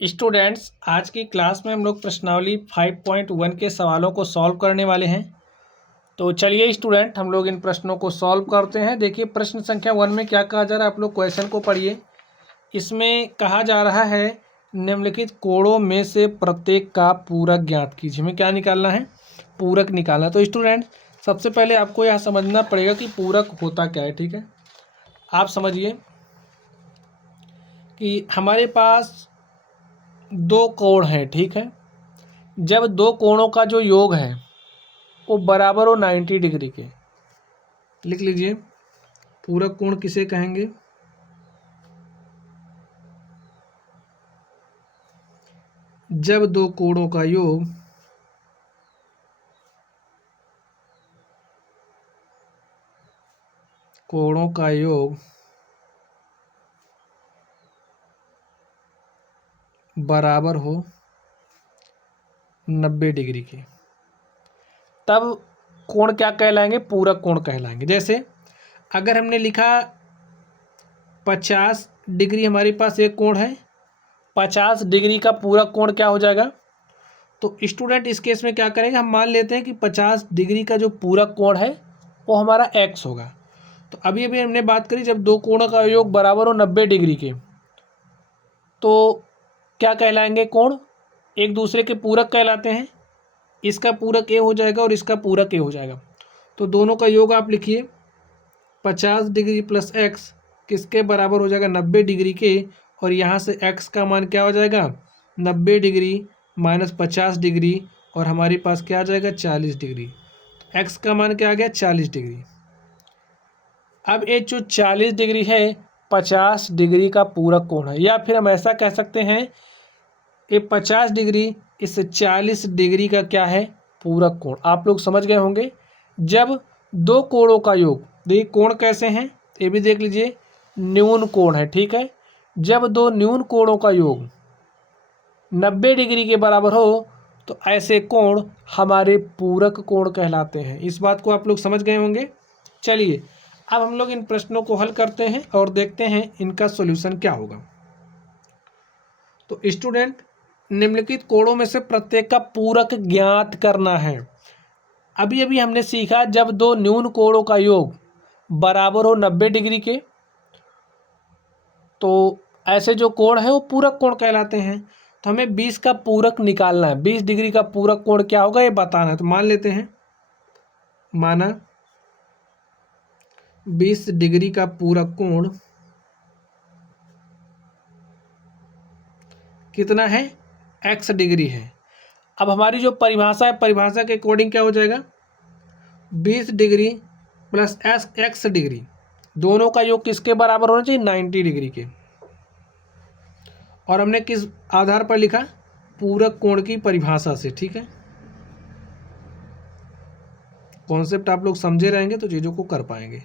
Students, आज की class में हम लोग प्रश्नावली 5.1 के सवालों को सॉल्व करने वाले हैं। तो चलिए स्टूडेंट, हम लोग इन प्रश्नों को सॉल्व करते हैं। देखिए प्रश्न संख्या 1 में क्या कहा जा रहा है, आप लोग क्वेश्चन को पढ़िए। इसमें कहा जा रहा है निम्नलिखित कोणों में से प्रत्येक का पूरक ज्ञात कीजिए। हमें क्या निकालना है? पूरक निकालना। तो स्टूडेंट, सबसे पहले आपको यह समझना पड़ेगा कि पूरक होता क्या है। ठीक है, आप समझिए कि हमारे पास दो कोण हैं। ठीक है, जब दो कोणों का जो योग है वो बराबर हो 90 डिग्री के, लिख लीजिए पूरक कोण किसे कहेंगे? जब दो कोणों का योग बराबर हो 90 डिग्री के, तब कोण क्या कहलाएंगे? पूरक कोण कहलाएंगे। जैसे अगर हमने लिखा 50 डिग्री, हमारे पास एक कोण है, 50 डिग्री का पूरक कोण क्या हो जाएगा? तो स्टूडेंट इस केस में क्या करेंगे, हम मान लेते हैं कि 50 डिग्री का जो पूरक कोण है वो हमारा x होगा। तो अभी अभी हमने बात करी, जब दो कोणों का योग बराबर हो 90 डिग्री के, तो क्या कहलाएंगे? कोण एक दूसरे के पूरक कहलाते हैं। इसका पूरक ए हो जाएगा और इसका पूरक ए हो जाएगा। तो दोनों का योग आप लिखिए, 50 डिग्री प्लस एक्स किसके बराबर हो जाएगा? 90 डिग्री के। और यहाँ से x का मान क्या हो जाएगा? 90 डिग्री माइनस 50 डिग्री, और हमारे पास क्या आ जाएगा? 40 डिग्री। x का मान क्या आ गया? 40 डिग्री। अब ये जो 40 डिग्री है 50 डिग्री का पूरक कोण है, या फिर हम ऐसा कह सकते हैं कि 50 डिग्री इस 40 डिग्री का क्या है? पूरक कोण। आप लोग समझ गए होंगे। जब दो कोणों का योग, देखिए कोण कैसे हैं ये भी देख लीजिए, न्यून कोण है। ठीक है, जब दो न्यून कोणों का योग 90 डिग्री के बराबर हो तो ऐसे कोण हमारे पूरक कोण कहलाते हैं। इस बात को आप लोग समझ गए होंगे। चलिए अब हम लोग इन प्रश्नों को हल करते हैं और देखते हैं इनका सॉल्यूशन क्या होगा। तो स्टूडेंट, निम्नलिखित कोणों में से प्रत्येक का पूरक ज्ञात करना है। अभी अभी हमने सीखा, जब दो न्यून कोणों का योग बराबर हो 90 डिग्री के, तो ऐसे जो कोण है वो पूरक कोण कहलाते हैं। तो हमें 20 का पूरक निकालना है। 20 डिग्री का पूरक कोण क्या होगा ये बताना है। तो मान लेते हैं, माना 20 डिग्री का पूरक कोण कितना है? x डिग्री है। अब हमारी जो परिभाषा है, परिभाषा के अकॉर्डिंग क्या हो जाएगा? 20 डिग्री प्लस x डिग्री, दोनों का योग किसके बराबर होना चाहिए? 90 डिग्री के। और हमने किस आधार पर लिखा? पूरक कोण की परिभाषा से। ठीक है, कॉन्सेप्ट आप लोग समझे रहेंगे तो चीज़ों को कर पाएंगे।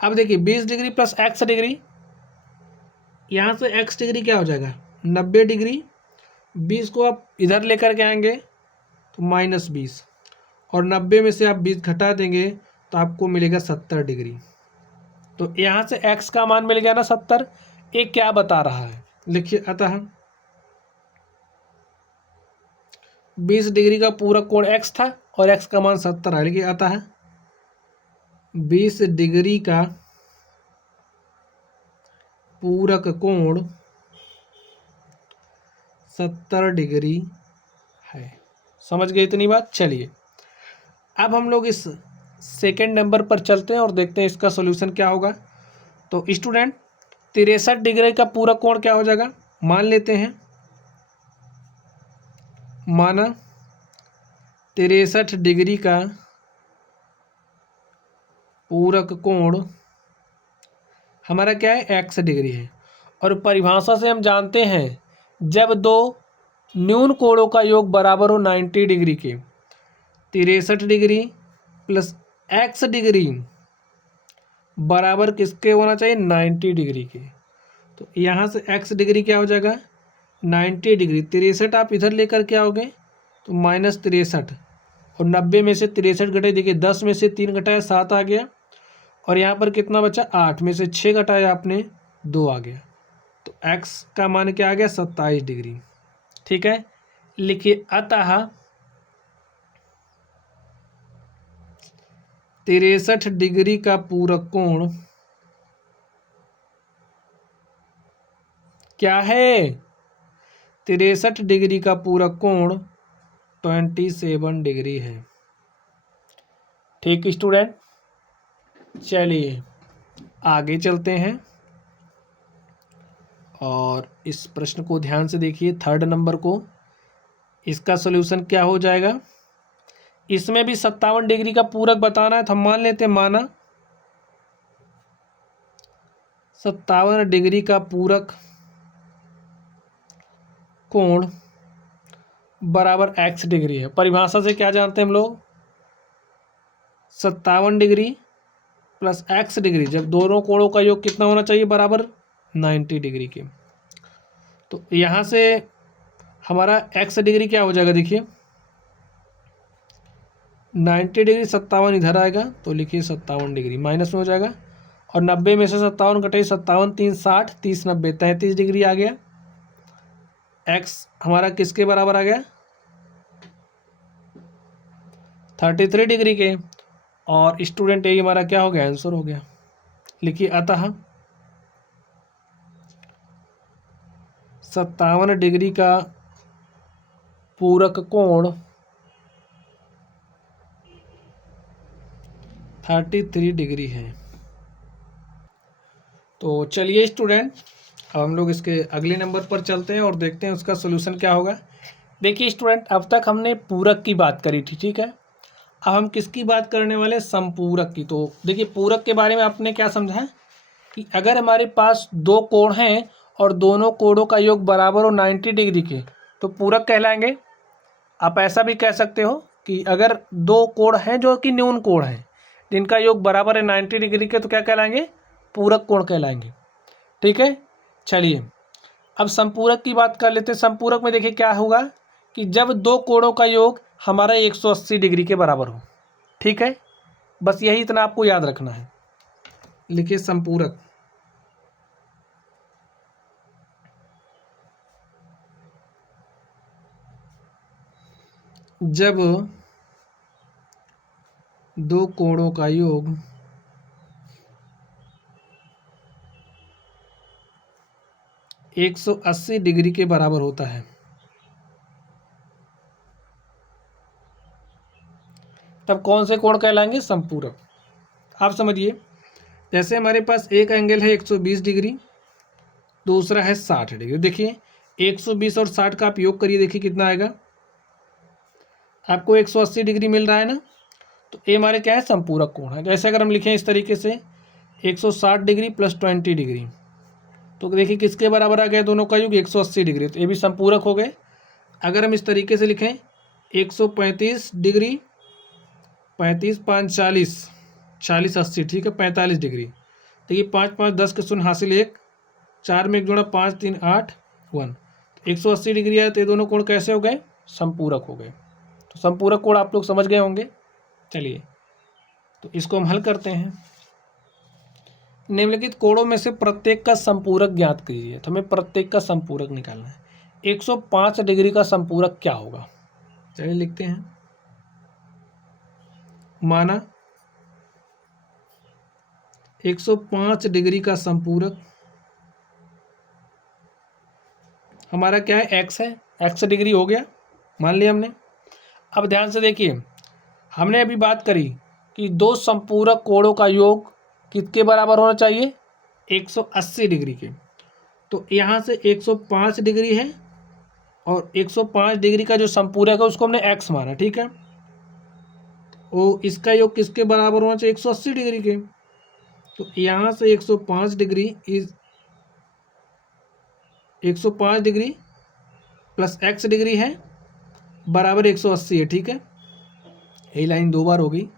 अब देखिए 20 डिग्री प्लस x डिग्री, यहाँ से x डिग्री क्या हो जाएगा? 90 डिग्री। 20 को आप इधर लेकर के आएंगे तो -20, और 90 में से आप 20 घटा देंगे तो आपको मिलेगा 70 डिग्री। तो यहाँ से x का मान मिल गया ना 70। ये क्या बता रहा है? लिखिए, अतः 20 डिग्री का पूरक कोण x था और x का मान 70 है। लिखिए, अतः 20 डिग्री का पूरक कोण 70 डिग्री है। समझ गए इतनी बात? चलिए अब हम लोग इस सेकेंड नंबर पर चलते हैं और देखते हैं इसका सॉल्यूशन क्या होगा। तो स्टूडेंट, 63 डिग्री का पूरक कोण क्या हो जाएगा? मान लेते हैं, माना 63 डिग्री का पूरक कोण हमारा क्या है? x डिग्री है। और परिभाषा से हम जानते हैं, जब दो न्यून कोणों का योग बराबर हो 90 डिग्री के, 63 डिग्री प्लस x डिग्री बराबर किसके होना चाहिए? 90 डिग्री के। तो यहाँ से x डिग्री क्या हो जाएगा? 90 डिग्री। 63 आप इधर लेकर के आओगे तो -63, और 90 में से 63 घटाए, देखिए 10 में से 3 घटाया 7 आ गया, और यहाँ पर कितना बचा? 8 में से 6 घटाया आपने 2 आ गया। तो x का मान क्या आ गया 27 डिग्री। ठीक है, लिखिए अतः 63 डिग्री का पूरक कोण क्या है? 63 डिग्री का पूरक कोण 27 डिग्री है। ठीक स्टूडेंट, चलिए आगे चलते हैं और इस प्रश्न को ध्यान से देखिए, 3rd नंबर को। इसका सॉल्यूशन क्या हो जाएगा? इसमें भी 57 डिग्री का पूरक बताना है, तो हम मान लेते हैं माना 57 डिग्री का पूरक कोण बराबर x डिग्री है। परिभाषा से क्या जानते हैं हम लोग? 57 डिग्री प्लस x डिग्री, जब दोनों कोणों का योग कितना होना चाहिए? बराबर 90 डिग्री के। तो यहाँ से हमारा x डिग्री क्या हो जाएगा? देखिए 90 डिग्री 57 इधर आएगा, तो लिखिए 57 डिग्री माइनस में हो जाएगा, और 90 में से 57 कटे 57 3 60 30 90 33 डिग्री आ गया। x हमारा किसके बराबर आ गया? 33 डिग्री के। और स्टूडेंट ए हमारा क्या हो गया? आंसर हो गया। लिखिए अतः 57 डिग्री का पूरक कोण 33 डिग्री है। तो चलिए स्टूडेंट, अब हम लोग इसके अगले नंबर पर चलते हैं और देखते हैं उसका सॉल्यूशन क्या होगा। देखिए स्टूडेंट, अब तक हमने पूरक की बात करी थी, ठीक है। अब हम किसकी बात करने वाले? संपूरक की। तो देखिए पूरक के बारे में आपने क्या समझा है कि अगर हमारे पास दो कोण हैं और दोनों कोणों का योग बराबर हो 90 डिग्री के, तो पूरक कहलाएंगे। आप ऐसा भी कह सकते हो कि अगर दो कोण हैं जो कि न्यून कोण हैं, जिनका योग बराबर है 90 डिग्री के, तो क्या कहलाएंगे? पूरक कोण कहलाएंगे। ठीक है, चलिए अब संपूरक की बात कर लेते हैं। संपूरक में देखिए क्या होगा कि जब दो कोणों का योग हमारा 180 डिग्री के बराबर हो। ठीक है, बस यही इतना आपको याद रखना है। लिखिए संपूरक, जब दो कोणों का योग 180 डिग्री के बराबर होता है, तब कौन से कोण कहलाएंगे? संपूरक। आप समझिए, जैसे हमारे पास एक एंगल है 120 डिग्री, दूसरा है 60 डिग्री। देखिए 120 और 60 का आप योग करिए, देखिए कितना आएगा? आपको 180 डिग्री मिल रहा है ना, तो ये हमारे क्या है? संपूरक कोण है। जैसे अगर हम लिखें इस तरीके से 160 डिग्री प्लस 20 डिग्री, तो देखिए किसके बराबर आ गया? दोनों का योग 180 डिग्री, तो ये भी संपूरक हो गए। अगर हम इस तरीके से लिखें 135 डिग्री 35 5 40 40 80, ठीक है, 45 डिग्री। देखिए 5 5 10 के शून्य हासिल 1, 4 में 1 जोड़ा 5 3 8 1, 180 डिग्री आया, तो ये दोनों कोण कैसे हो गए? संपूरक हो गए। तो संपूरक कोण आप लोग समझ गए होंगे। चलिए तो इसको हम हल करते हैं। निम्नलिखित कोणों में से प्रत्येक का संपूरक ज्ञात कीजिए। तो हमें प्रत्येक का संपूरक निकालना है। 105 डिग्री का संपूरक क्या होगा? चलिए लिखते हैं। माना 105 डिग्री का संपूरक हमारा क्या है? x है। x डिग्री हो गया, मान लिया हमने। अब ध्यान से देखिए, हमने अभी बात करी कि दो संपूरक कोणों का योग किसके बराबर होना चाहिए? 180 डिग्री के। तो यहाँ से 105 डिग्री है और 105 डिग्री का जो संपूरक है उसको हमने x माना, ठीक है। वो इसका योग किसके बराबर होना चाहिए? 180 डिग्री के। तो यहाँ से 105 degree is 105 degree plus x degree है बराबर 180 है, ठीक है। यही लाइन दो बार हो गई।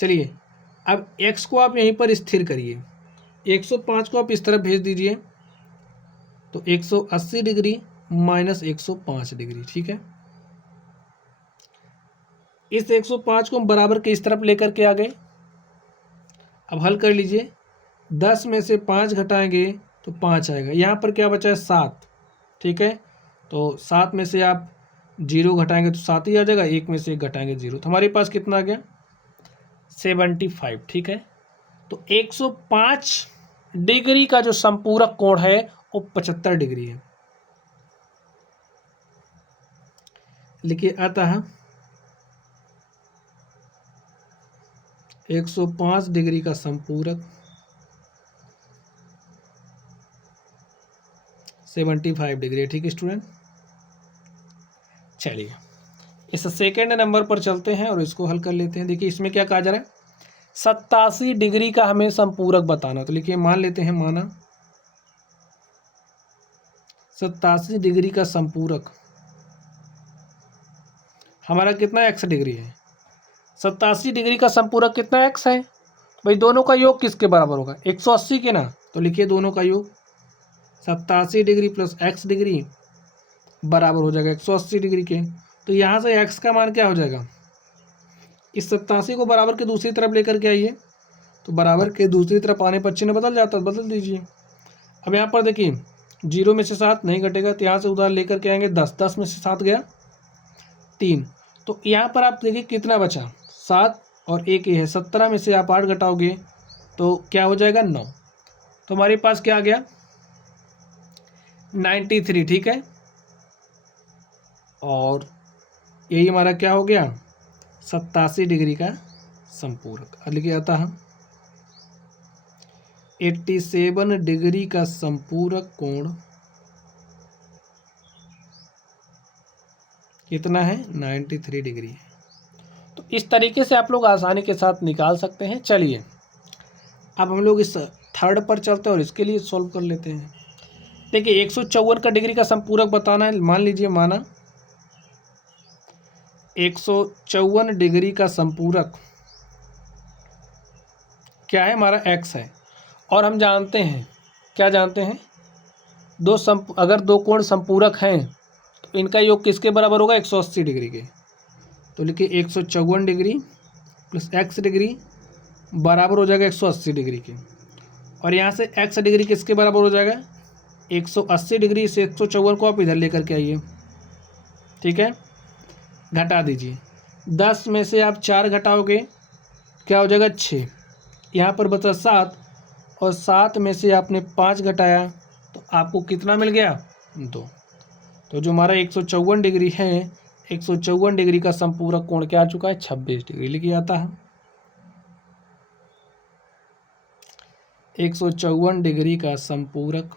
चलिए अब x को आप यहीं पर स्थिर करिए, 105 को आप इस तरफ भेज दीजिए, तो 180 डिग्री माइनस 105 डिग्री, ठीक है। इस 105 को हम बराबर के इस तरफ लेकर के आ गए। अब हल कर लीजिए, 10 में से 5 घटाएंगे तो 5 आएगा। यहाँ पर क्या बचा है 7, ठीक है। तो 7 में से आप 0 घटाएंगे तो 7 ही आ जाएगा, 1 में से 1 घटाएंगे 0, तो हमारे पास कितना आ गया 75, ठीक है। तो 105 डिग्री का जो संपूरक कोण है वो 75 डिग्री है। लिखिए अतः 105 डिग्री का संपूरक 75 डिग्री है, ठीक है स्टूडेंट। चलिए इस सेकेंड नंबर पर चलते हैं और इसको हल कर लेते हैं। देखिए इसमें क्या कहा जा रहा है, 87 डिग्री का हमें संपूरक बताना। तो लिखिए मान लेते हैं, माना 87 डिग्री का संपूरक हमारा कितना x डिग्री है। 87 डिग्री का संपूरक कितना x है भाई, दोनों का योग किसके बराबर होगा 180 के ना। तो लिखिए दोनों का योग 87 डिग्री प्लस x डिग्री बराबर हो जाएगा 180 डिग्री के। तो यहाँ से x का मान क्या हो जाएगा, इस 87 को बराबर के दूसरी तरफ लेकर के आइए, तो बराबर के दूसरी तरफ आने पर चिन्ह बदल जाता है, बदल दीजिए। अब यहाँ पर देखिए 0 में से 7 नहीं घटेगा, तो यहाँ से उधार लेकर के आएंगे 10, 10 में से 7 गया 3, तो यहाँ पर आप देखिए कितना बचा 7 और 1 ही है, 17 में से आप 8 घटाओगे तो क्या हो जाएगा 9, तो हमारे पास क्या आ गया 93, ठीक है। और यही हमारा क्या हो गया 87 डिग्री का संपूरक। अब लिखिए अतः 87 डिग्री का संपूरक कोण कितना है 93 डिग्री है। तो इस तरीके से आप लोग आसानी के साथ निकाल सकते हैं। चलिए अब हम लोग इस थर्ड पर चलते हैं और इसके लिए सॉल्व कर लेते हैं। देखिए 154 का डिग्री का संपूरक बताना है। मान लीजिए, माना 154 डिग्री का संपूरक क्या है, हमारा x है, और हम जानते हैं, क्या जानते हैं, अगर दो कोण संपूरक हैं तो इनका योग किसके बराबर होगा 180 डिग्री के। तो लिखिए 154 डिग्री प्लस x डिग्री बराबर हो जाएगा 180 डिग्री के, और यहाँ से x डिग्री किसके बराबर हो जाएगा 180 डिग्री से 154 को आप इधर लेकर के आइए, ठीक है, घटा दीजिए। 10 में से आप 4 घटाओगे क्या हो जाएगा 6, यहाँ पर बचा 7, और 7 में से आपने 5 घटाया तो आपको कितना मिल गया 2। तो जो हमारा 154 डिग्री है, 154 डिग्री का संपूरक कोण क्या आ चुका है 26 डिग्री। लिखिए आता है 154 डिग्री का संपूरक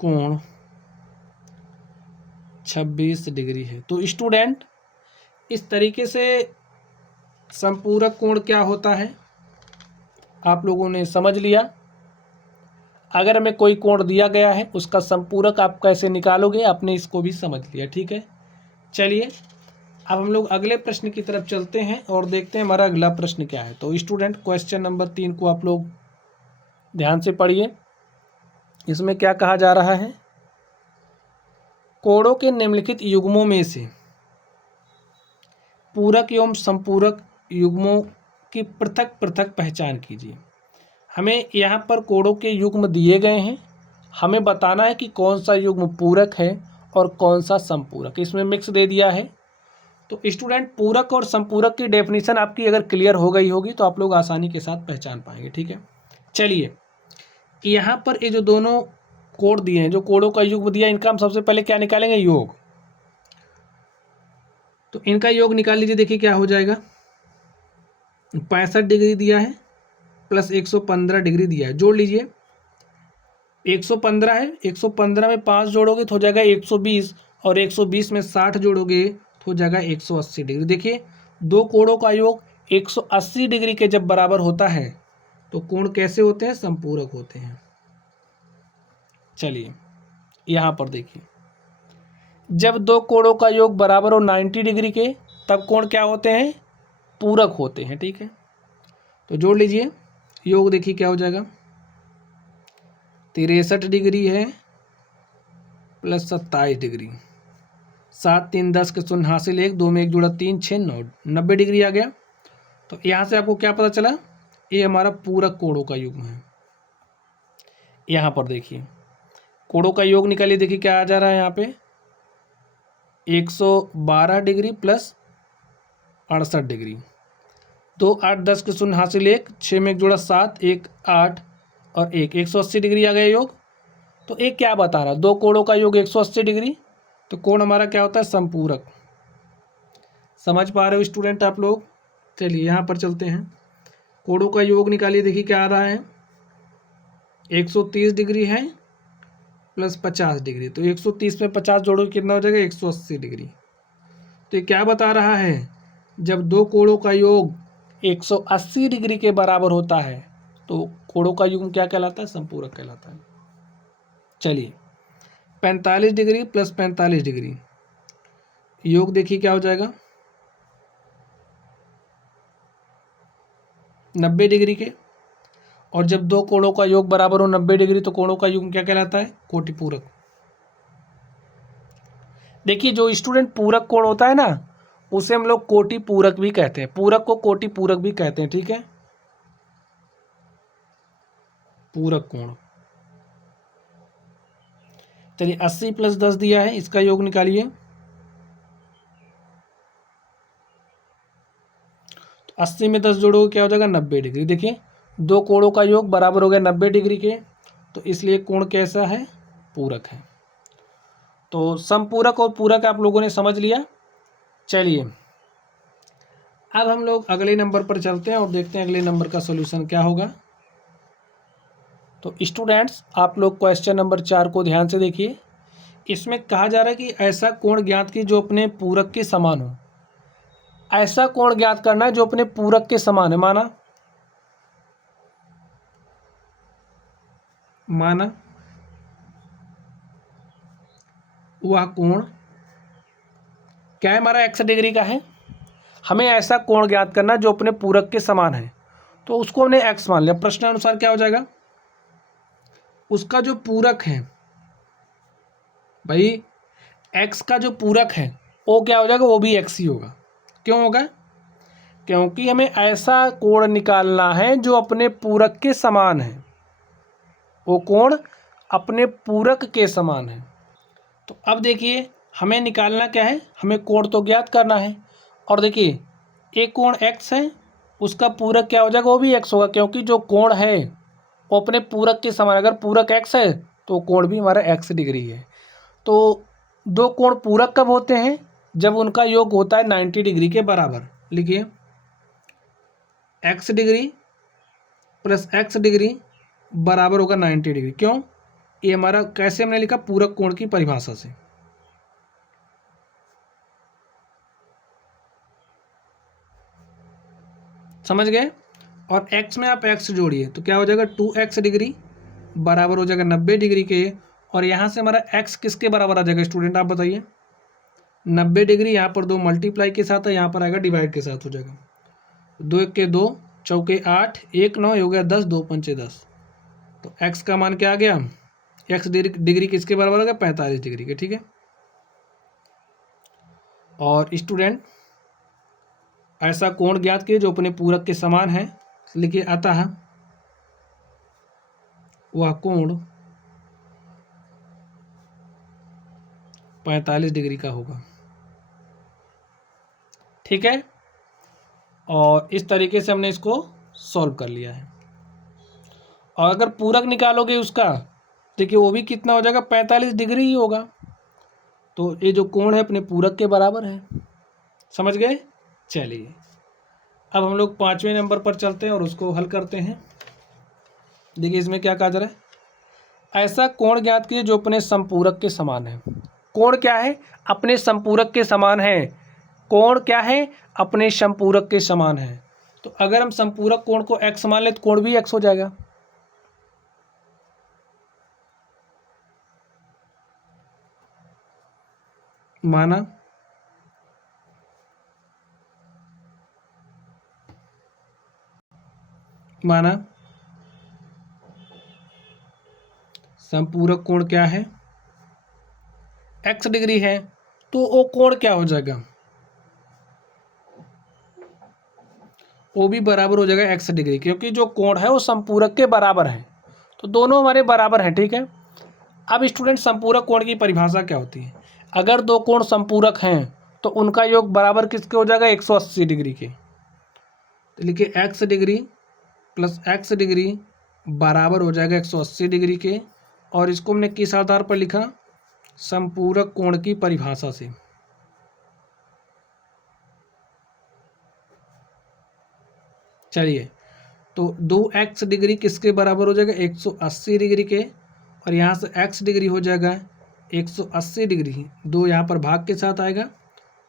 कोण 26 डिग्री है। तो स्टूडेंट इस तरीके से संपूरक कोण क्या होता है आप लोगों ने समझ लिया। अगर हमें कोई कोण दिया गया है उसका संपूरक आप कैसे निकालोगे आपने इसको भी समझ लिया, ठीक है। चलिए अब हम लोग अगले प्रश्न की तरफ चलते हैं और देखते हैं हमारा अगला प्रश्न क्या है। तो स्टूडेंट क्वेश्चन नंबर 3 को आप लोग ध्यान से पढ़िए। इसमें क्या कहा जा रहा है, कोणों के निम्नलिखित युग्मों में से पूरक एवं संपूरक युग्मों की पृथक पृथक पहचान कीजिए। हमें यहाँ पर कोणों के युग्म दिए गए हैं, हमें बताना है कि कौन सा युग्म पूरक है और कौन सा संपूरक। इसमें मिक्स दे दिया है। तो स्टूडेंट पूरक और संपूरक की डेफिनेशन आपकी अगर क्लियर हो गई होगी तो आप लोग आसानी के साथ पहचान पाएंगे, ठीक है। चलिए यहाँ पर ये जो दोनों कोण दिए हैं, जो कोणों का युग्म दिया, इनका हम सबसे पहले क्या निकालेंगे योग। तो इनका योग निकाल लीजिए। देखिए क्या हो जाएगा 65 डिग्री दिया है प्लस 115 डिग्री दिया है, जोड़ लीजिए। 115 है, 115 में 5 जोड़ोगे तो हो जाएगा 120, और 120 में 60 जोड़ोगे तो हो जाएगा 180 डिग्री। देखिए दो कोणों का योग 180 डिग्री के जब बराबर होता है तो कोण कैसे होते हैं, संपूरक होते हैं। चलिए यहाँ पर देखिए, जब दो कोणों का योग बराबर हो 90 डिग्री के तब कोण क्या होते हैं, पूरक होते हैं, ठीक है। तो जोड़ लीजिए, योग देखिए क्या हो जाएगा 63 डिग्री है प्लस 27 डिग्री, 7 3 10 के शून्य हासिल 1, 2 में 1 जोड़ा 3 6 9 90 डिग्री आ गया। तो यहाँ से आपको क्या पता चला, ये हमारा पूरक कोणों का युग्म है। यहाँ पर देखिए कोणों का योग निकालिए, देखिए क्या आ जा रहा है यहाँ पे 112 डिग्री प्लस 68 डिग्री। 2 8 10 के शून्य हासिल 1, 6 में एक जोड़ा 7, 1 8 और 1 180 डिग्री आ गया योग। तो एक क्या बता रहा है, दो कोणों का योग 180 डिग्री, तो कोण हमारा क्या होता है समपूरक। समझ पा रहे हो स्टूडेंट आप लोग? चलिए यहाँ पर चलते हैं, कोणों का योग निकालिए, देखिए क्या आ रहा है 130 डिग्री है प्लस 50 डिग्री, तो 130 में 50 जोड़ो कितना हो जाएगा 180 डिग्री। तो ये क्या बता रहा है, जब दो कोणों का योग 180 डिग्री के बराबर होता है तो कोणों का योग क्या कहलाता है, समपूरक कहलाता है। चलिए 45 डिग्री प्लस 45 डिग्री योग देखिए क्या हो जाएगा 90 डिग्री के, और जब दो कोणों का योग बराबर हो 90 डिग्री तो कोणों का योग क्या कहलाता है, कोटिपूरक। देखिए जो स्टूडेंट पूरक कोण होता है ना उसे हम लोग कोटि पूरक भी कहते हैं, पूरक को कोटि पूरक भी कहते हैं, ठीक है। पूरक कोण, चलिए 80 प्लस 10 दिया है, इसका योग निकालिए। तो 80 में 10 जोड़ोगे क्या हो जाएगा 90 डिग्री। देखिए दो कोणों का योग बराबर हो गया 90 डिग्री के, तो इसलिए कोण कैसा है, पूरक है। तो समपूरक और पूरक आप लोगों ने समझ लिया। चलिए अब हम लोग अगले नंबर पर चलते हैं और देखते हैं अगले नंबर का सॉल्यूशन क्या होगा। तो स्टूडेंट्स आप लोग क्वेश्चन नंबर 4 को ध्यान से देखिए। इसमें कहा जा रहा है कि ऐसा कोण ज्ञात की जो अपने पूरक के समान हो। ऐसा कोण ज्ञात करना है जो अपने पूरक के समान है। माना वह कोण क्या है, हमारा 180 डिग्री का है। हमें ऐसा कोण ज्ञात करना जो अपने पूरक के समान है, तो उसको हमने x मान लिया। प्रश्न अनुसार क्या हो जाएगा, उसका जो पूरक है भाई, x का जो पूरक है वो क्या हो जाएगा, वो भी x ही होगा। क्यों होगा, क्योंकि हमें ऐसा कोण निकालना है जो अपने पूरक के समान है। वो कोण अपने पूरक के समान है। तो अब देखिए हमें निकालना क्या है, हमें कोण तो ज्ञात करना है। और देखिए एक कोण x है, उसका पूरक क्या हो जाएगा, वो भी x होगा, क्योंकि जो कोण है वो अपने पूरक के समान। अगर पूरक x है तो कोण भी हमारा x डिग्री है। तो दो कोण पूरक कब होते हैं, जब उनका योग होता है 90 डिग्री के बराबर। लिखिए x degree plus x degree बराबर होगा 90 डिग्री। क्यों, ये हमारा कैसे हमने लिखा, पूरक कोण की परिभाषा से। समझ गए। और x में आप x जोड़िए तो क्या हो जाएगा 2x डिग्री बराबर हो जाएगा 90 डिग्री के। और यहाँ से हमारा x किसके बराबर आ जाएगा स्टूडेंट, आप बताइए। 90 डिग्री यहाँ पर 2 मल्टीप्लाई के साथ है, यहाँ पर आएगा डिवाइड के साथ हो जाएगा। 2 1 के 2 चौके 8 1 9 हो गया 10 2 पंचे 10। तो x का मान क्या आ गया, x डिग्री किसके बराबर आ गया 45 डिग्री के, ठीक है। और स्टूडेंट ऐसा कोण ज्ञात किए जो अपने पूरक के समान है। लिखिए अतः वह कोण 45 डिग्री का होगा, ठीक है। और इस तरीके से हमने इसको सॉल्व कर लिया है। और अगर पूरक निकालोगे उसका, देखिए वो भी कितना हो जाएगा 45 डिग्री ही होगा। तो ये जो कोण है अपने पूरक के बराबर है। समझ गए। चलिए अब हम लोग 5वें नंबर पर चलते हैं और उसको हल करते हैं। देखिए इसमें क्या कहा जा रहा है, ऐसा कोण ज्ञात कीजिए जो अपने संपूरक के समान है। कोण क्या है, अपने संपूरक के समान है। कोण क्या है, अपने संपूरक के समान है। तो अगर हम संपूरक कोण को x मान ले तो कोण भी x हो जाएगा। माना संपूरक कोण क्या है, x डिग्री है, तो वो कोण क्या हो जाएगा, वो भी बराबर हो जाएगा x डिग्री, क्योंकि जो कोण है वो संपूरक के बराबर है। तो दोनों हमारे बराबर हैं, ठीक है। अब स्टूडेंट संपूरक कोण की परिभाषा क्या होती है? अगर दो कोण संपूरक हैं तो उनका योग बराबर किसके हो जाएगा? 180 डिग्री के। तो लिखिए x degree plus x degree बराबर हो जाएगा 180 डिग्री के। और इसको हमने किस आधार पर लिखा? संपूरक कोण की परिभाषा से। चलिए, तो 2x डिग्री किसके बराबर हो जाएगा? 180 डिग्री के। और यहाँ से x डिग्री हो जाएगा 180 डिग्री, 2 यहाँ पर भाग के साथ आएगा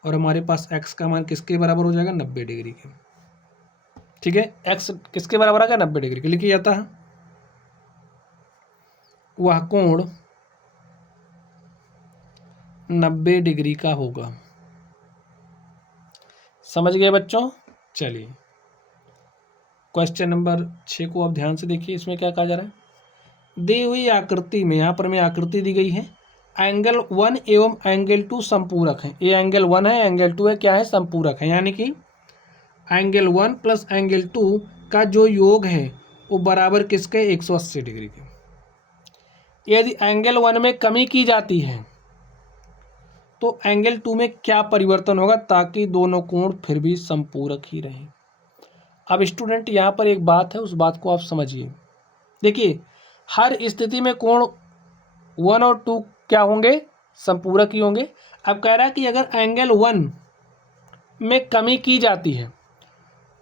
और हमारे पास x का मान किसके बराबर हो जाएगा? 90 डिग्री के। ठीक है, x किसके बराबर आ गया? 90 डिग्री के। लिखिए जाता है वह कोण 90 डिग्री का होगा। समझ गए बच्चों? चलिए, क्वेश्चन नंबर 6 को आप ध्यान से देखिए। इसमें क्या कहा जा रहा है? दी हुई आकृति में, यहाँ पर हमें आकृति दी गई है, एंगल 1 एवं एंगल 2 संपूरक है। ये एंगल 1 है, एंगल 2 है, क्या है? संपूरक है। यानी कि एंगल 1 प्लस एंगल 2 का जो योग है वो बराबर किसके? 180 डिग्री के। यदि एंगल 1 में कमी की जाती है तो एंगल 2 में क्या परिवर्तन होगा ताकि दोनों कोण फिर भी संपूरक ही रहें? अब स्टूडेंट यहाँ पर एक बात है, उस बात को आप समझिए। देखिए, हर स्थिति में कोण 1 और 2 क्या होंगे? संपूरक ही होंगे। अब कह रहा है कि अगर एंगल 1 में कमी की जाती है,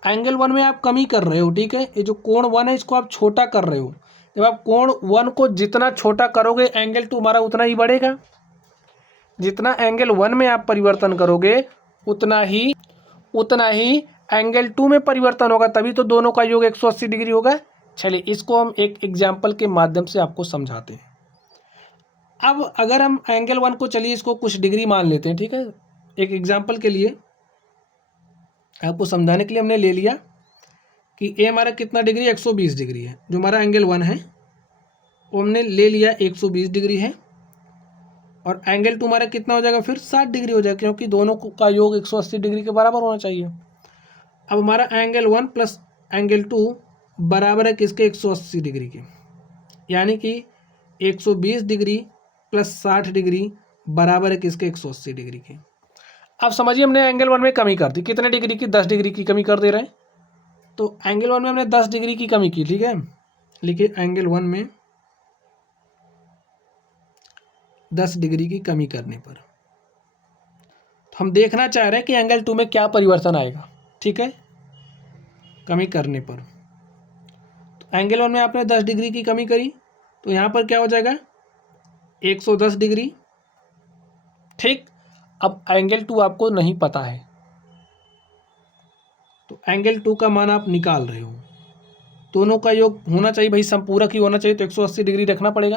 एंगल 1 में आप कमी कर रहे हो, ठीक है, ये जो कोण 1 है इसको आप छोटा कर रहे हो। जब आप कोण 1 को जितना छोटा करोगे एंगल 2 हमारा उतना ही बढ़ेगा। जितना एंगल 1 में आप परिवर्तन करोगे उतना ही एंगल 2 में परिवर्तन होगा, तभी तो दोनों का योग 180 डिग्री होगा। चलिए, इसको हम एक एग्जाम्पल के माध्यम से आपको समझाते हैं। अब अगर हम एंगल 1 को, चलिए इसको कुछ डिग्री मान लेते हैं, ठीक है। एक एग्जाम्पल के लिए आपको समझाने के लिए हमने ले लिया कि ए हमारा कितना डिग्री? 120 डिग्री है। जो हमारा एंगल 1 है वो हमने ले लिया 120 डिग्री है। और एंगल 2 हमारा कितना हो जाएगा? फिर 60 डिग्री हो जाएगा, क्योंकि दोनों का योग 180 डिग्री के बराबर होना चाहिए। अब हमारा एंगल 1 प्लस एंगल 2 बराबर है किसके? 180 डिग्री के। यानी कि 120 डिग्री प्लस 60 डिग्री बराबर है किसके? 180 डिग्री के। अब समझिए, हमने एंगल 1 में कमी कर दी। कितने डिग्री की? 10 डिग्री की कमी कर दे रहे हैं। तो एंगल 1 में हमने 10 डिग्री की कमी की, ठीक है। लिखिए एंगल 1 में 10 डिग्री की कमी करने पर तो हम देखना चाह रहे हैं कि एंगल 2 में क्या परिवर्तन आएगा, ठीक है, कमी करने पर। तो एंगल 1 में आपने 10 डिग्री की कमी करी तो यहाँ पर क्या हो जाएगा? 110 डिग्री, ठीक। अब एंगल 2 आपको नहीं पता है तो एंगल 2 का मान आप निकाल रहे हो। दोनों का योग होना चाहिए भाई, संपूरक ही होना चाहिए, तो 180 डिग्री रखना पड़ेगा।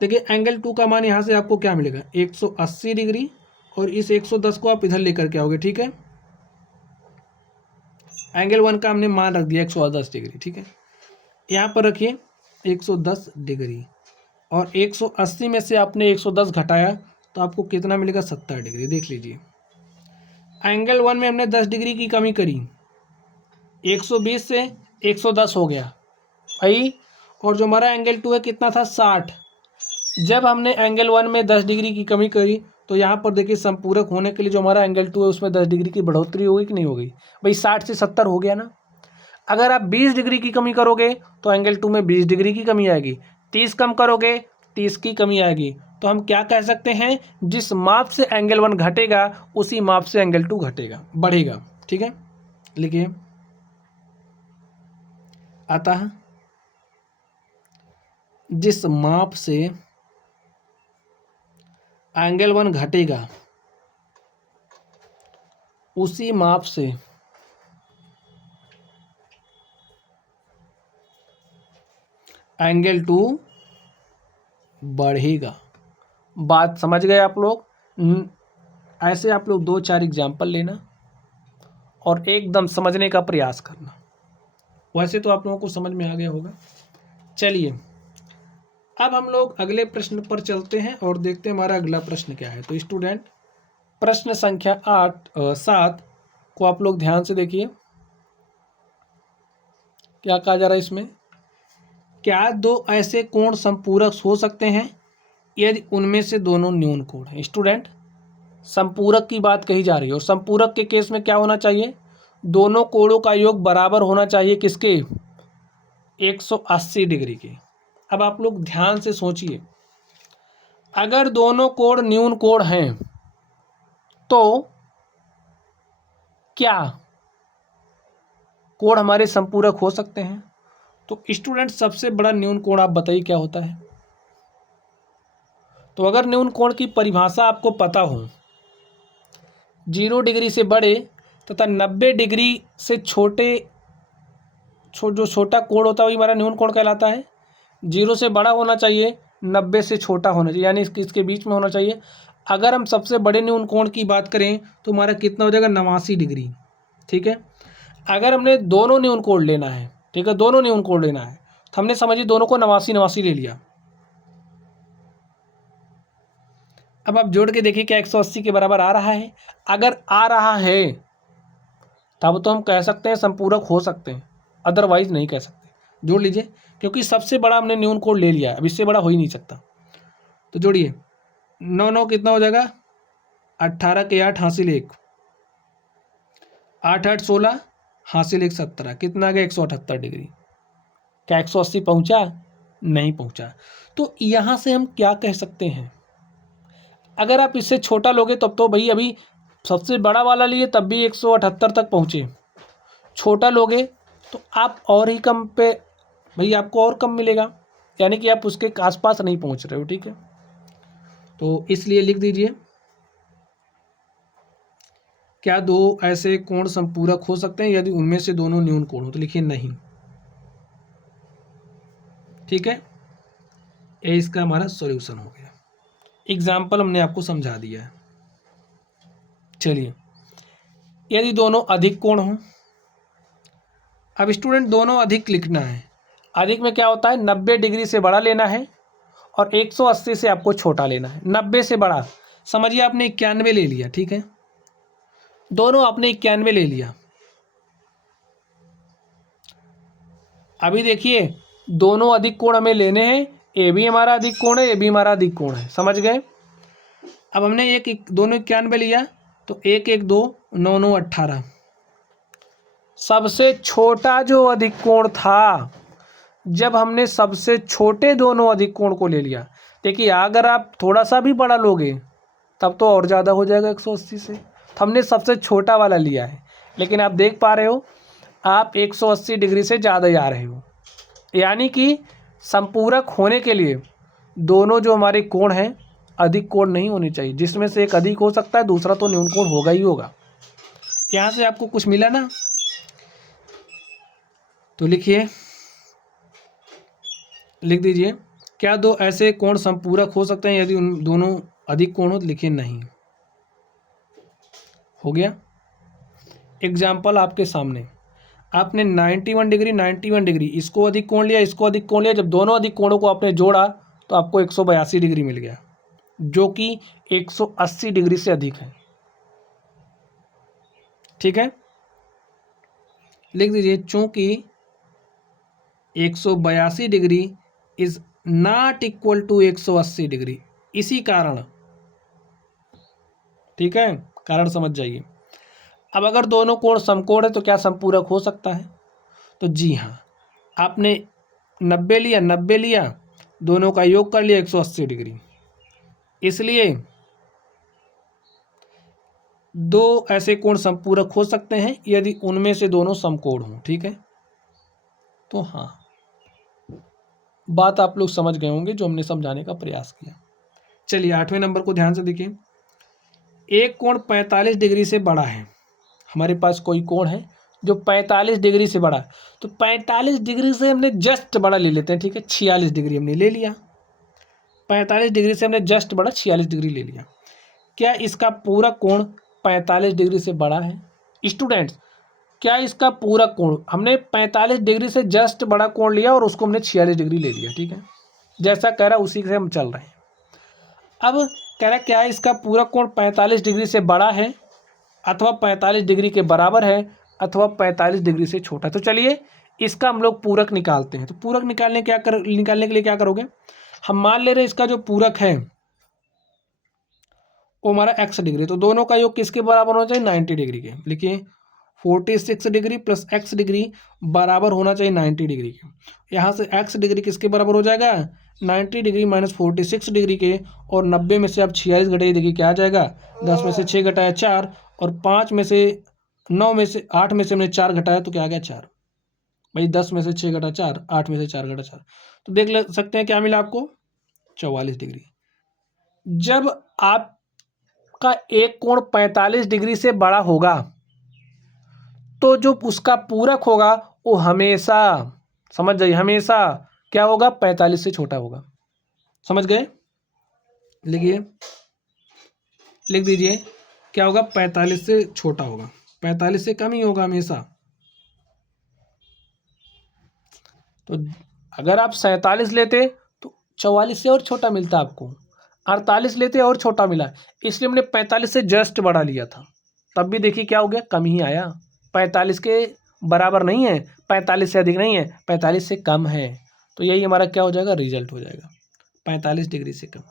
देखिए एंगल 2 का मान यहाँ से आपको क्या मिलेगा? 180 डिग्री। और इस 110 को आप इधर लेकर के आओगे, ठीक है। एंगल 1 का हमने मान रख दिया 110 डिग्री, ठीक है। यहाँ पर रखिए 110 डिग्री और 180 में से आपने 110 घटाया तो आपको कितना मिलेगा? 70 डिग्री। देख लीजिए, एंगल 1 में हमने 10 डिग्री की कमी करी, 120 से 110 हो गया भाई। और जो हमारा एंगल 2 है कितना था? 60। जब हमने एंगल 1 में 10 डिग्री की कमी करी तो यहाँ पर देखिए संपूरक होने के लिए जो हमारा एंगल 2 है उसमें 10 डिग्री की बढ़ोतरी होगी कि नहीं होगी भाई? 60 से 70 हो गया ना। अगर आप 20 डिग्री की कमी करोगे तो एंगल 2 में 20 डिग्री की कमी आएगी। 30 कम करोगे 30 की कमी आएगी। तो हम क्या कह सकते हैं? जिस माप से एंगल 1 घटेगा उसी माप से एंगल 2 घटेगा, बढ़ेगा, ठीक है। लिखिए, आता है जिस माप से एंगल 1 घटेगा उसी माप से एंगल 2 बढ़ेगा। बात समझ गए आप लोग? ऐसे आप लोग 2-4 एग्जाम्पल लेना और एकदम समझने का प्रयास करना। वैसे तो आप लोगों को समझ में आ गया होगा। चलिए, अब हम लोग अगले प्रश्न पर चलते हैं और देखते हैं हमारा अगला प्रश्न क्या है। तो स्टूडेंट, प्रश्न संख्या 7 को आप लोग ध्यान से देखिए। क्या कहा जा रहा है इसमें? क्या दो ऐसे कोण संपूरक हो सकते हैं यदि उनमें से दोनों न्यून कोण हैं। स्टूडेंट, संपूरक की बात कही जा रही है और संपूरक के केस में क्या होना चाहिए, दोनों कोणों का योग बराबर होना चाहिए किसके, 180 डिग्री के। अब आप लोग ध्यान से सोचिए, अगर दोनों कोण न्यून कोण हैं तो क्या कोण हमारे संपूरक हो सकते हैं। तो स्टूडेंट, सबसे बड़ा न्यून कोण आप बताइए क्या होता है। तो अगर न्यून कोण की परिभाषा आपको पता हो, 0 डिग्री से बड़े तथा 90 डिग्री से छोटे, जो छोटा कोण होता है वही हमारा न्यून कोण कहलाता है। 0 से बड़ा होना चाहिए, 90 से छोटा होना चाहिए, यानी इसके बीच में होना चाहिए। अगर हम सबसे बड़े न्यून कोण की बात करें तो हमारा कितना हो जाएगा, 89 डिग्री। ठीक है, अगर हमने दोनों न्यून कोण लेना है, ठीक है, दोनों न्यून कोण लेना है तो हमने समझिए दोनों को 89 ले लिया। अब आप जोड़ के देखिए क्या 180 के बराबर आ रहा है। अगर आ रहा है तब तो हम कह सकते हैं संपूरक हो सकते हैं, अदरवाइज नहीं कह सकते। जोड़ लीजिए, क्योंकि सबसे बड़ा हमने न्यून कोण ले लिया है, अब इससे बड़ा हो ही नहीं सकता। तो जोड़िए, 9 9 कितना हो जाएगा, 18 के 8 हासिल 1, 8 8 16 हासिल 1 17, कितना आ गया 178 डिग्री। क्या 180 पहुंचा, नहीं पहुंचा। तो यहाँ से हम क्या कह सकते हैं, अगर आप इससे छोटा लोगे तब तो भाई अभी सबसे बड़ा वाला लिए तब भी 178 तक पहुँचे, छोटा लोगे तो आप और ही कम पे, भाई आपको और कम मिलेगा, यानी कि आप उसके आसपास नहीं पहुँच रहे हो। ठीक है, तो इसलिए लिख दीजिए, क्या दो ऐसे कोण संपूरक हो सकते हैं यदि उनमें से दोनों न्यून कोण हो। तो लिखिए नहीं। ठीक है, ये इसका हमारा सॉल्यूशन हो गया। एग्जाम्पल हमने आपको समझा दिया है। चलिए, यदि दोनों अधिक कोण हों। अब स्टूडेंट, दोनों अधिक लिखना है। अधिक में क्या होता है, 90 डिग्री से बड़ा लेना है और 180 से आपको छोटा लेना है। 90 से बड़ा समझिए आपने 91 ले लिया। ठीक है, दोनों आपने 91 ले लिया। अभी देखिए, दोनों अधिक कोण हमें लेने हैं, ए भी हमारा अधिक कोण है, ए भी हमारा अधिक कोण है, समझ गए। अब हमने दोनों 91 लिया तो 1 1 2 9 9 18, सबसे छोटा जो अधिक कोण था, जब हमने सबसे छोटे दोनों अधिक कोण को ले लिया, देखिए अगर आप थोड़ा सा भी बड़ा लोगे तब तो और ज़्यादा हो जाएगा 180 से। तो हमने सबसे छोटा वाला लिया है, लेकिन आप देख पा रहे हो आप 180 डिग्री से ज़्यादा जा रहे हो, यानी कि संपूरक होने के लिए दोनों जो हमारे कोण हैं अधिक कोण नहीं होने चाहिए, जिसमें से एक अधिक हो सकता है, दूसरा तो न्यून कोण होगा ही होगा। यहाँ से आपको कुछ मिला ना, तो लिखिए, लिख दीजिए, क्या दो ऐसे कोण संपूरक हो सकते हैं यदि उन दोनों अधिक कोण हो। तो लिखिए नहीं। हो गया। एग्जाम्पल आपके सामने, आपने 91 डिग्री 91 डिग्री, इसको अधिक कोण लिया, इसको अधिक कोण लिया, जब दोनों अधिक कोणों को आपने जोड़ा तो आपको 182 डिग्री मिल गया, जो कि 180 डिग्री से अधिक है। ठीक है, लिख दीजिए, चूंकि 182 degree is not equal to 180 degree, इसी कारण, ठीक है, कारण समझ जाइए। अब अगर दोनों कोण समकोण है तो क्या संपूरक हो सकता है। तो जी हाँ, आपने 90 लिया, 90 लिया, दोनों का योग कर लिया 180 डिग्री, इसलिए दो ऐसे कोण संपूरक हो सकते हैं यदि उनमें से दोनों समकोण हों। ठीक है, तो हाँ, बात आप लोग समझ गए होंगे जो हमने समझाने का प्रयास किया। चलिए 8वें नंबर को ध्यान से देखिए, एक कोण 45 डिग्री से बड़ा है। हमारे पास कोई कोण है जो 45 डिग्री से बड़ा है, तो 45 डिग्री से हमने जस्ट बड़ा ले लेते हैं। ठीक है, 46 डिग्री हमने ले लिया, 45 डिग्री से हमने जस्ट बड़ा 46 डिग्री ले लिया। क्या इसका पूरा कोण 45 डिग्री से बड़ा है। स्टूडेंट्स, क्या इसका पूरा कोण, हमने 45 डिग्री से जस्ट बड़ा कोण लिया और उसको हमने 46 डिग्री ले लिया। ठीक है, जैसा कह रहा उसी से हम चल रहे हैं। अब कह रहा क्या इसका पूरा कोण 45 डिग्री से बड़ा है अथवा 45 डिग्री के बराबर है अथवा 45 डिग्री से छोटा। तो चलिए इसका हम लोग पूरक निकालते हैं। तो पूरक निकालने के लिए क्या करोगे, हम मान ले रहे इसका जो पूरक है वो हमारा x डिग्री, तो दोनों का योग किसके बराबर होना चाहिए, 90 डिग्री के। लिखिए 46 डिग्री प्लस x डिग्री बराबर होना चाहिए 90 डिग्री के। यहाँ से x डिग्री किसके बराबर हो जाएगा, 90 डिग्री माइनस 46 डिग्री के, और 90 में से आप 46 घटाइए, देखिए क्या आ जाएगा, 10 में से 6 घटाया 4, और 5 में से 9 में से 8 में से हमने 4 घटाया तो क्या आ गया 4। भाई 10 में से 6 घटा 4, 8 में से 4 घटा 4, तो देख सकते हैं क्या मिला आपको, 44 डिग्री। जब आपका एक कोण 45 डिग्री से बड़ा होगा तो जो उसका पूरक होगा वो हमेशा, समझ जाइए, हमेशा क्या होगा, 45 से छोटा होगा। समझ गए, लिखिए, लिख दीजिए, क्या होगा, 45 से छोटा होगा, 45 से कम ही होगा हमेशा। तो अगर आप 47 लेते तो 44 से और छोटा मिलता आपको, 48 लेते और छोटा मिला, इसलिए हमने 45 से जस्ट बढ़ा लिया था, तब भी देखिए क्या हो गया, कम ही आया, 45 के बराबर नहीं है, 45 से अधिक नहीं है, 45 से कम है। तो यही हमारा क्या हो जाएगा, रिजल्ट हो जाएगा 45 डिग्री से कम।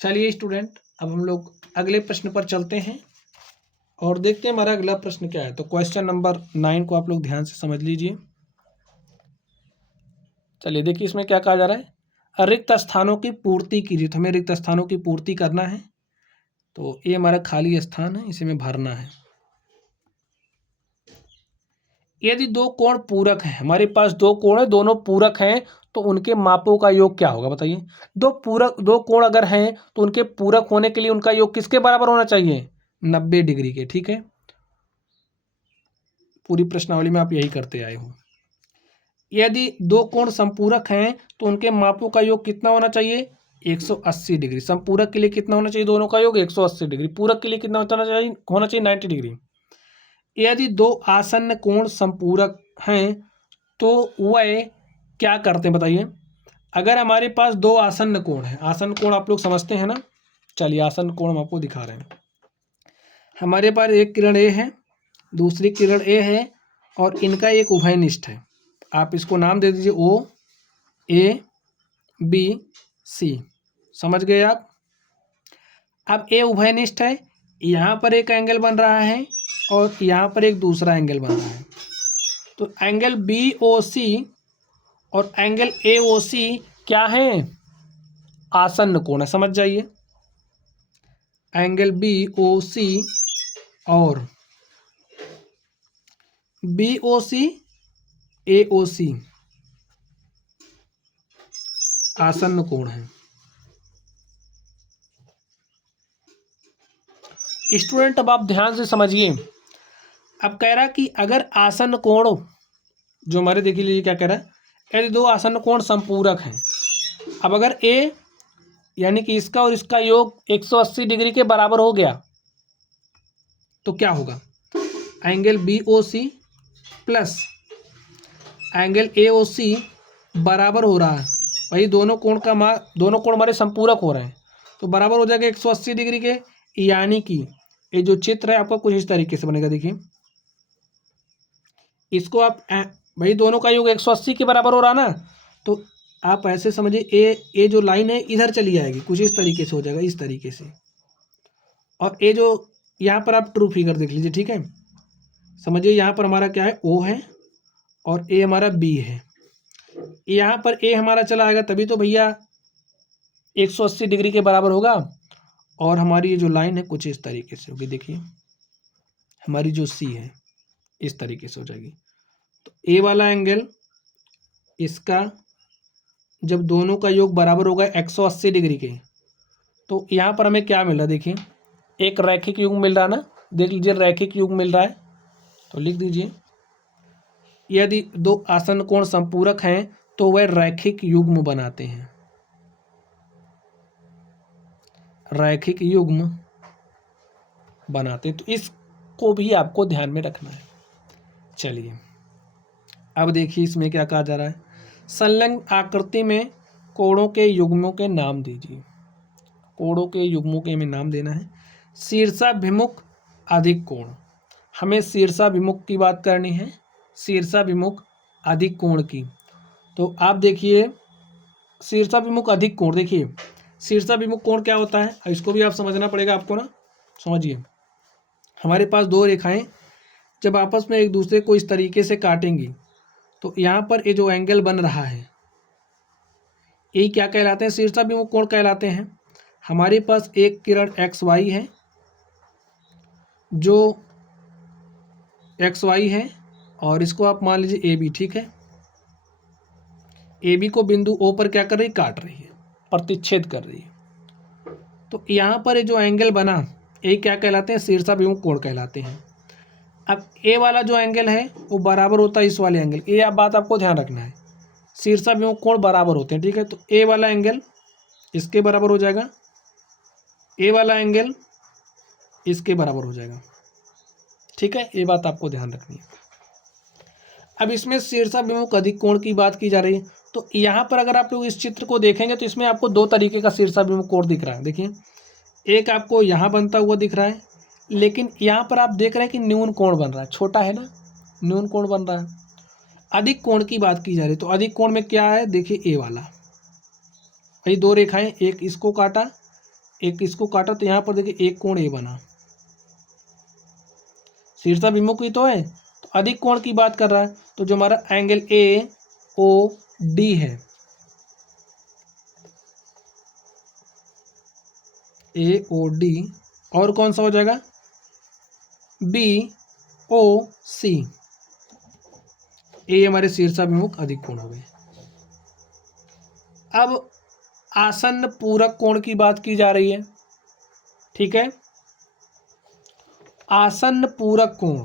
चलिए स्टूडेंट, अब हम लोग अगले प्रश्न पर चलते हैं और देखते हैं हमारा अगला प्रश्न क्या है। तो क्वेश्चन नंबर 9 को आप लोग ध्यान से समझ लीजिए। चलिए देखिए इसमें क्या कहा जा रहा है, रिक्त स्थानों की पूर्ति कीजिए। तो हमें रिक्त स्थानों की पूर्ति करना है, तो ये हमारा खाली स्थान है, इसे में भरना है। यदि दो कोण पूरक हैं, हमारे पास दो कोण है, दोनों पूरक हैं, तो उनके मापों का योग क्या होगा बताइए। दो कोण अगर हैं तो उनके पूरक होने के लिए उनका योग किसके बराबर होना चाहिए, 90 डिग्री के। ठीक है, पूरी प्रश्नावली में आप यही करते आए हो। यदि दो कोण संपूरक हैं तो उनके मापों का योग कितना होना चाहिए, 180 डिग्री। संपूरक के लिए कितना होना चाहिए, दोनों का योग 180 डिग्री। पूरक के लिए कितना होना चाहिए 90 डिग्री। यदि दो आसन्न कोण संपूरक हैं तो वह क्या करते हैं बताइए। अगर हमारे पास दो आसन्न कोण हैं, आसन्न कोण आप लोग समझते हैं ना, चलिए आसन्न कोण हम आपको दिखा रहे हैं। हमारे पास एक किरण ए है, दूसरी किरण ए है, और इनका एक उभयनिष्ठ है। आप इसको नाम दे दीजिए ओ ए बी सी। समझ गए आप। अब ए उभयनिष्ठ है, यहाँ पर एक एंगल बन रहा है और यहाँ पर एक दूसरा एंगल बन रहा है। तो एंगल बी ओ सी और एंगल ए ओ सी क्या है, आसन्न कोण है। समझ जाइए, एंगल बी ओ सी और बी ओ सी ए ओ सी आसन्न कोण है। स्टूडेंट अब आप ध्यान से समझिए। अब कह रहा कि अगर आसन्न कोण जो हमारे देख लीजिए क्या कह रहा है, यदि दो आसन्न कोण संपूरक हैं, अब अगर ए यानी कि इसका और इसका योग 180 डिग्री के बराबर हो गया तो क्या होगा, angle B O C plus angle A O C बराबर हो रहा है, वही दोनों कोण हमारे संपूरक हो रहे हैं, तो बराबर हो जाएगा 180 डिग्री के। यानी कि ये जो चित्र है आपका कुछ इस तरीके से बनेगा। देखिए इसको आप भाई दोनों का योग 180 के बराबर हो रहा ना, तो आप ऐसे समझिए ए जो लाइन है इधर चली जाएगी, कुछ इस तरीके से हो जाएगा, इस तरीके से। और ए जो यहाँ पर आप ट्रू फिगर देख लीजिए, ठीक है, समझिए यहाँ पर हमारा क्या है, ओ है और ए हमारा बी है। यहाँ पर ए हमारा चला आएगा तभी तो भैया 180 डिग्री के बराबर होगा। और हमारी ये जो लाइन है कुछ इस तरीके से होगी। देखिए हमारी जो सी है इस तरीके से हो जाएगी। तो ए वाला एंगल इसका जब दोनों का योग बराबर होगा 180 डिग्री के, तो यहाँ पर हमें क्या मिल रहा है, देखिए एक रैखिक युग्म मिल रहा है ना, देख लीजिए रैखिक युग्म मिल रहा है। तो लिख दीजिए, यदि दो आसन्न कोण संपूरक हैं तो वह रैखिक युग्म बनाते हैं, रैखिक युग्म बनाते हैं। तो इसको भी आपको ध्यान में रखना है। चलिए अब देखिए इसमें क्या कहा जा रहा है, संलग्न आकृति में कोणों के युग्मों के नाम दीजिए। कोणों के युग्मों के हमें नाम देना है। शीर्षाभिमुख अधिक कोण, हमें शीर्षाभिमुख की बात करनी है। शीर्षाभिमुख अधिक कोण की। तो आप देखिए शीर्षाभिमुख अधिक कोण, देखिए शीर्षाभिमुख कोण क्या होता है, इसको भी आप समझना पड़ेगा आपको ना। समझिए, हमारे पास दो रेखाएं जब आपस में एक दूसरे को इस तरीके से काटेंगी तो यहाँ पर ये जो एंगल बन रहा है ये क्या कहलाते हैं, शीर्षाभिमुख कोण कहलाते हैं। हमारे पास एक किरण XY है जो XY है और इसको आप मान लीजिए AB, ठीक है। AB को बिंदु O पर क्या कर रही है, काट रही है, प्रतिच्छेद कर रही है। तो यहाँ पर ये जो एंगल बना ये क्या कहलाते हैं, शीर्षाभिमुख कोण कहलाते हैं। अब ए वाला जो एंगल है वो बराबर होता है इस वाले एंगल, ये आप बात आपको ध्यान रखना है, शीर्षाभिमुख कोण बराबर होते हैं, ठीक है। तो ए वाला एंगल इसके बराबर हो जाएगा, ए वाला एंगल इसके बराबर हो जाएगा, ठीक है। ये बात आपको ध्यान रखनी है। अब इसमें शीर्षाभिमुख अधिक कोण की बात की जा रही है। तो यहाँ पर अगर आप लोग इस चित्र को देखेंगे तो इसमें आपको दो तरीके का शीर्षाभिमुख कोण दिख रहा है। देखिए, एक आपको यहाँ बनता हुआ दिख रहा है, लेकिन यहाँ पर आप देख रहे हैं कि न्यून कोण बन रहा है, छोटा है ना, न्यून कोण बन रहा है। अधिक कोण की बात की जा रही है, तो अधिक कोण में क्या है, देखिए ए वाला, भाई दो रेखाएं, एक इसको काटा एक इसको काटा, तो यहाँ पर देखिए एक कोण ए बना, शीर्षाभिमुख ही तो है, तो अधिक कोण की बात कर रहा है। तो जो हमारा एंगल AOD है, AOD, और कौन सा हो जाएगा, BOC, ये हमारे शीर्षाभिमुख अधिक कोण हो गए। अब आसन्न पूरक कोण की बात की जा रही है, ठीक है। आसन्न पूरक कोण,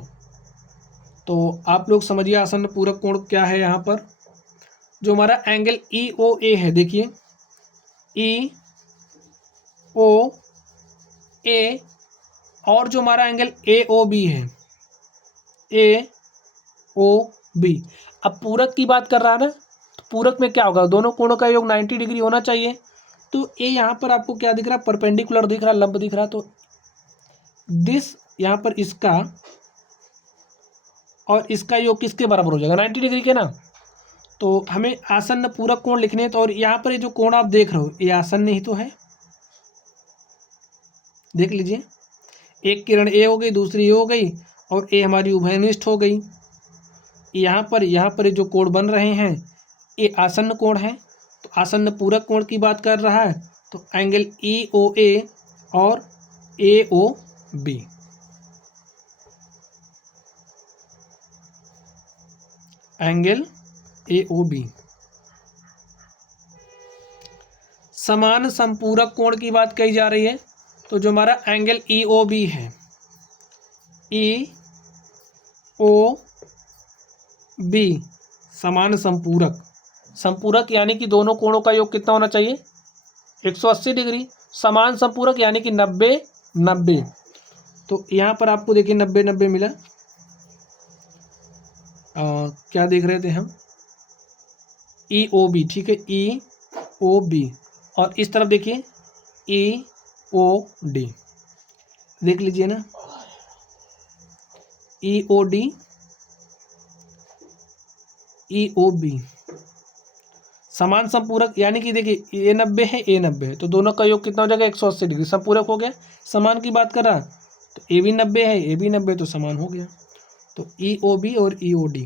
तो आप लोग समझिए आसन्न पूरक कोण क्या है। यहाँ पर जो हमारा एंगल EOA है, देखिए EOA, और जो हमारा एंगल AOB है, AOB। अब पूरक की बात कर रहा है ना, तो पूरक में क्या होगा, दोनों कोणों का योग 90 डिग्री होना चाहिए। तो ये यहाँ पर आपको क्या दिख रहा है, परपेंडिकुलर दिख रहा है, लंब दिख रहा है। तो दिस यहाँ पर इसका और इसका योग किसके बराबर हो जाएगा, 90 डिग्री के ना। तो हमें आसन्न पूरक कोण लिखने हैं। तो और यहाँ पर ये जो कोण आप देख रहे हो ये आसन्न ही तो है, देख लीजिए, एक किरण ए हो गई, दूसरी ए हो गई, और ए हमारी उभयनिष्ठ हो गई। यहाँ पर जो कोण बन रहे हैं ये आसन्न कोण है। तो आसन्न पूरक कोण की बात कर रहा है, तो एंगल EOA और AOB। Angle AOB। समान संपूरक कोण की बात कही जा रही है। तो जो हमारा एंगल EOB है, EOB समान संपूरक, संपूरक यानी कि दोनों कोणों का योग कितना होना चाहिए, 180 डिग्री। समान संपूरक यानी कि 90-90। तो यहाँ पर आपको देखिए 90-90 मिला। क्या देख रहे थे हम, EOB, ठीक है, EOB, और इस तरफ देखिए EOD, देख लीजिए ना, EOD EOB समान संपूरक, यानी कि देखिए ए 90 है, ए 90 है, तो दोनों का योग कितना हो जाएगा, 180 डिग्री, संपूरक हो गया। समान की बात कर रहा, तो ए भी 90 है, ए भी 90, तो समान हो गया। तो EOB और EOD।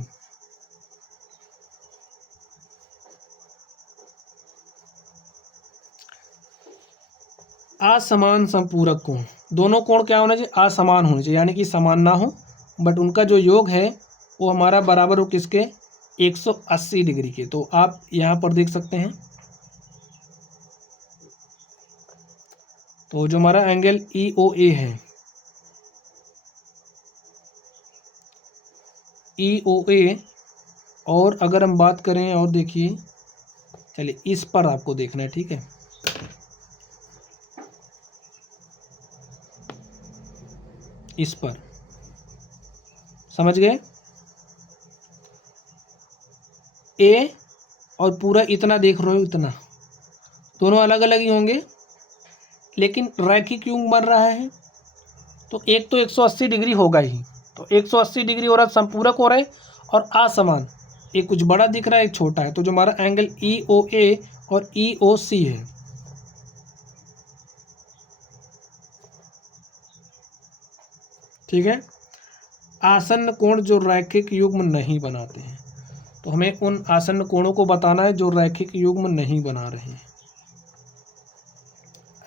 असमान संपूरक कोण, दोनों कोण क्या होना चाहिए, असमान होने चाहिए, यानी कि समान ना हो, बट उनका जो योग है वो हमारा बराबर हो किसके, 180 डिग्री के। तो आप यहाँ पर देख सकते हैं, तो जो हमारा एंगल EOA है, EOA, और अगर हम बात करें, और देखिए, चलिए इस पर आपको देखना है, ठीक है, इस पर, समझ गए, ए और पूरा इतना देख रहे हो, इतना, दोनों अलग अलग ही होंगे लेकिन रैखिक क्यों बन रहा है, तो एक तो 180 डिग्री होगा ही, तो 180 डिग्री हो रहा, संपूरक हो रहे और असमान, एक कुछ बड़ा दिख रहा है, एक छोटा है, तो जो हमारा एंगल EOA और EOC है, ठीक है, आसन्न कोण जो रैखिक युग्म नहीं बनाते हैं, तो हमें उन आसन्न कोणों को बताना है जो रैखिक युग्म नहीं बना रहे हैं,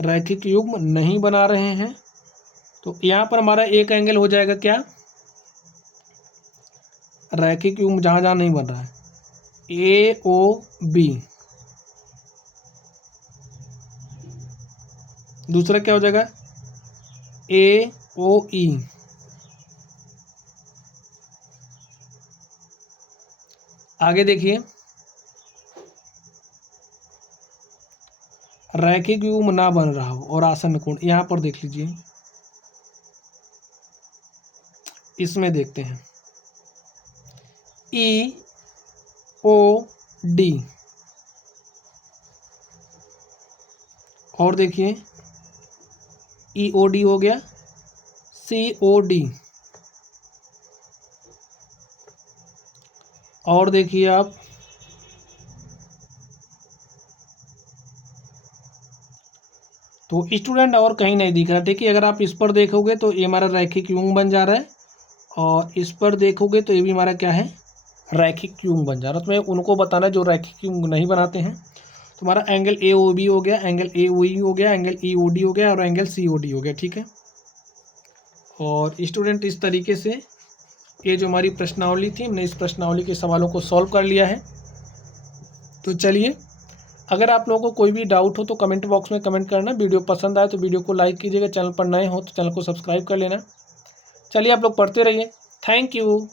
रैखिक युग्म नहीं बना रहे हैं। तो यहाँ पर हमारा एक एंगल हो जाएगा क्या, रैखिक युग्म जहाँ जहाँ नहीं बन रहा है, AOB। दूसरा क्या हो जाएगा, AOE। आगे देखिए, रैखिक युग्म ना बन रहा हो और आसन्न कोण, यहाँ पर देख लीजिए, इसमें देखते हैं EOD, और देखिए EOD हो गया, COD, और देखिए आप तो स्टूडेंट और कहीं नहीं दिख रहा। देखिए अगर आप इस पर देखोगे तो ये हमारा रैखिक युग्म बन जा रहा है, और इस पर देखोगे तो ये भी हमारा क्या है, रैखिक युग्म बन जा रहा है। तो मैं उनको बताना जो रैखिक युग्म नहीं बनाते हैं। तो हमारा एंगल AOB हो गया, एंगल AOE हो गया, एंगल EOD हो गया और एंगल COD हो गया, ठीक है। और स्टूडेंट इस तरीके से ये जो हमारी प्रश्नावली थी, हमने इस प्रश्नावली के सवालों को सॉल्व कर लिया है। तो चलिए, अगर आप लोगों को कोई भी डाउट हो तो कमेंट बॉक्स में कमेंट करना। वीडियो पसंद आए तो वीडियो को लाइक कीजिएगा, चैनल पर नए हो तो चैनल को सब्सक्राइब कर लेना। चलिए आप लोग पढ़ते रहिए। Thank you.